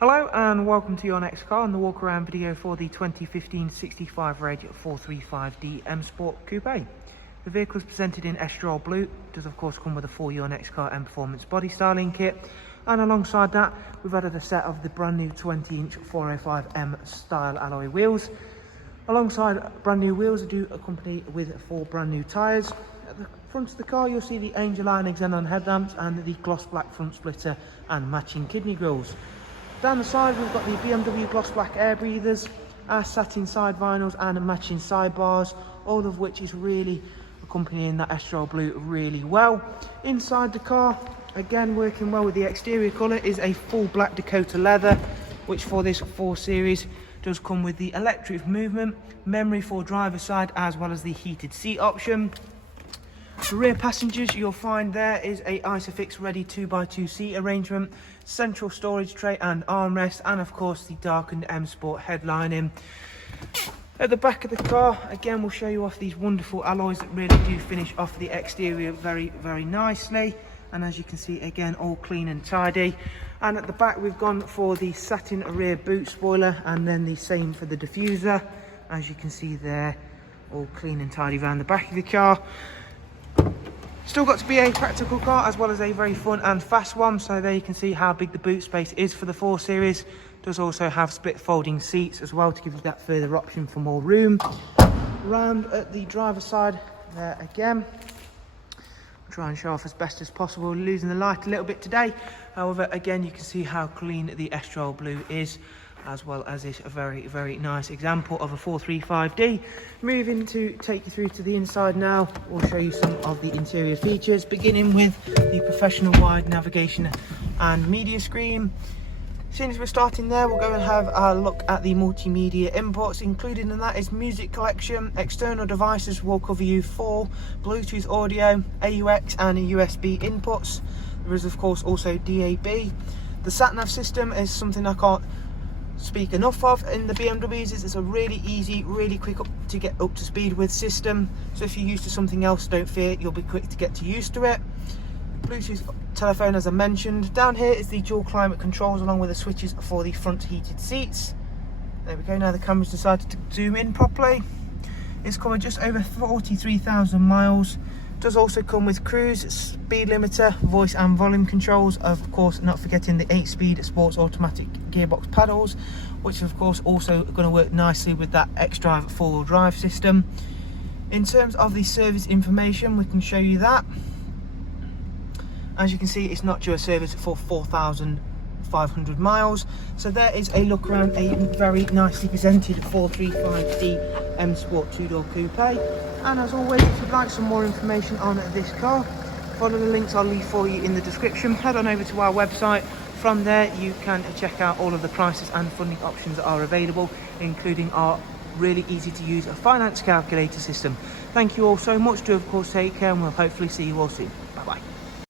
Hello and welcome to your next car and the walk around video for the 2015 65 Reg 435D M Sport Coupe. The vehicle is presented in Estoril blue. It does of course come with a full Your Next Car M Performance body styling kit, and alongside that we've added a set of the brand new 20-inch 405M style alloy wheels. Alongside brand new wheels, they do accompany with 4 brand new tyres. At the front of the car you'll see the Angel Iron xenon headlamps and the gloss black front splitter and matching kidney grills. Down the side we've got the BMW gloss black air breathers, our satin side vinyls and matching sidebars, all of which is really accompanying that Estoril blue really well. Inside the car, again working well with the exterior colour, is a full black Dakota leather, which for this 4 Series does come with the electric movement, memory for driver side as well as the heated seat option. The rear passengers, you'll find there is a Isofix ready 2x2 seat arrangement, central storage tray and armrest, and of course the darkened M Sport headlining. At the back of the car, again we'll show you off these wonderful alloys that really do finish off the exterior very nicely, and as you can see again all clean and tidy. And at the back we've gone for the satin rear boot spoiler and then the same for the diffuser, as you can see there, all clean and tidy around the back of the car. Still got to be a practical car as well as a very fun and fast one, so there you can see how big the boot space is for the 4 Series. Does also have split folding seats as well to give you that further option for more room. Round at the driver's side there again, I'll try and show off as best as possible, losing the light a little bit today. However, again you can see how clean the Estoril blue is, as well as this a very nice example of a 435D. Moving to take you through to the inside now, we'll show you some of the interior features, beginning with the professional wide navigation and media screen. As soon as we're starting there, we'll go and have a look at the multimedia inputs. Included in that is music collection. External devices will cover you 4 Bluetooth audio, AUX and USB inputs. There is of course also DAB. The sat-nav system is something I can't speak enough of in the BMWs. It's a really easy, really quick to get up to speed with system, so if you're used to something else, don't fear, you'll be quick to get used to it. Bluetooth telephone as I mentioned. Down here is the dual climate controls along with the switches for the front heated seats. There we go, now the camera's decided to zoom in properly. It's covered just over 43,000 miles. Does also come with cruise, speed limiter, voice and volume controls, of course not forgetting the 8-speed sports automatic gearbox paddles, which of course also going to work nicely with that xDrive 4-wheel drive system. In terms of the service information, we can show you that. As you can see, it's not due a service for 4,500 miles. So there is a look around a very nicely presented 435D M Sport 2-door coupe. And as always, if you'd like some more information on this car, follow the links I'll leave for you in the description. Head on over to our website. From there you can check out all of the prices and funding options that are available, including our really easy to use finance calculator system. Thank you all so much. Do of course take care, and we'll hopefully see you all soon.